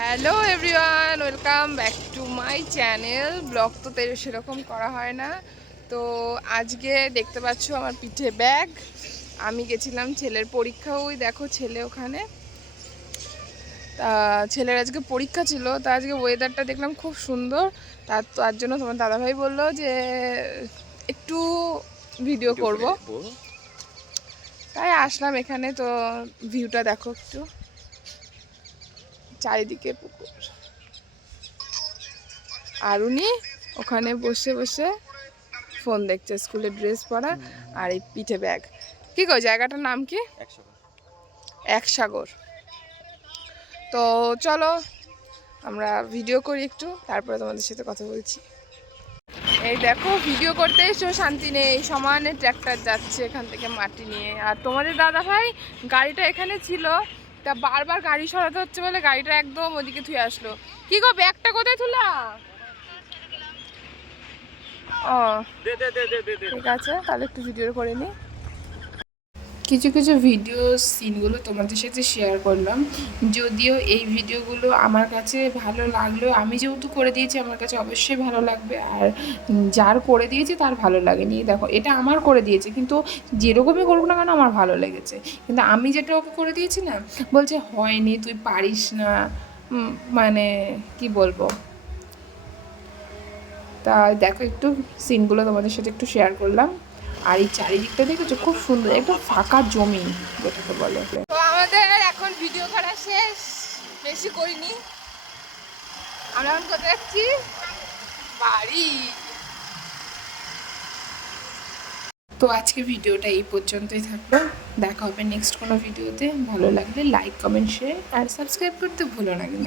Hello everyone, welcome back to my channel. Blog তো সেরকম করা হয় না, তো আজকে দেখতে পাচ্ছ আমার পিঠে ব্যাগ। আমি গেছিলাম ছেলের পরীক্ষা, ওই দেখো ছেলে ওখানে। তা ছেলের আজকে পরীক্ষা ছিল, তা আজকে ওয়েদারটা দেখলাম খুব সুন্দর। তার জন্য তোমার দাদাভাই বললো যে একটু ভিডিও করব, তাই আসলাম এখানে। তো ভিউটা দেখো একটু, চারিদিকে পুকুর, আর উনি ওখানে বসে বসে ফোন দেখছে, স্কুলের ড্রেস পরা আর এই পিঠে ব্যাগ। কি গো, জায়গাটার নাম কি? একসাগর। তো চলো আমরা ভিডিও করি একটু, তারপরে তোমাদের সাথে কথা বলছি। এই দেখো, ভিডিও করতে এসো শান্তি নেই, সমানে ট্র্যাক্টর যাচ্ছে এখান থেকে মাটি নিয়ে। আর তোমাদের দাদা ভাই গাড়িটা এখানে ছিল, তা বারবার গাড়ি সরাতে হচ্ছে বলে গাড়িটা একদম ওদিকে থুয়ে আসলো। কি গো, ব্যাগটা কোথায় তুলা? ও ঠিক আছে, তাহলে একটু ভিডিও করে নিই। কিছু কিছু ভিডিও সিনগুলো তোমাদের সাথে শেয়ার করলাম। যদিও এই ভিডিওগুলো আমার কাছে ভালো লাগলেও, আমি যেহেতু করে দিয়েছি আমার কাছে অবশ্যই ভালো লাগবে, আর যার করে দিয়েছে তার ভালো লাগেনি। দেখো, এটা আমার করে দিয়েছে, কিন্তু যেরকমই করুক না কেন আমার ভালো লেগেছে। কিন্তু আমি যেটা ওকে করে দিয়েছি না, বলছে হয়নি, তুই পারিস না, মানে কি বলবো। তা দেখো, একটু সিনগুলো তোমাদের সাথে একটু শেয়ার করলাম। আর এই চারিদিকটা দেখেছো, খুব সুন্দর, একদম ফাঁকা জমি যেটাকে বলে। তো আমাদের এখন ভিডিও করা শেষ, বেশি করিনি। আমরা এখন কোথায় যাচ্ছি? বাড়ি। তো আজকে ভিডিওটা এই পর্যন্তই থাকলো, দেখা হবে নেক্সট কোনো ভিডিওতে। ভালো লাগলে লাইক, কমেন্ট, শেয়ার আর সাবস্ক্রাইব করতে ভুলো না কিন্তু।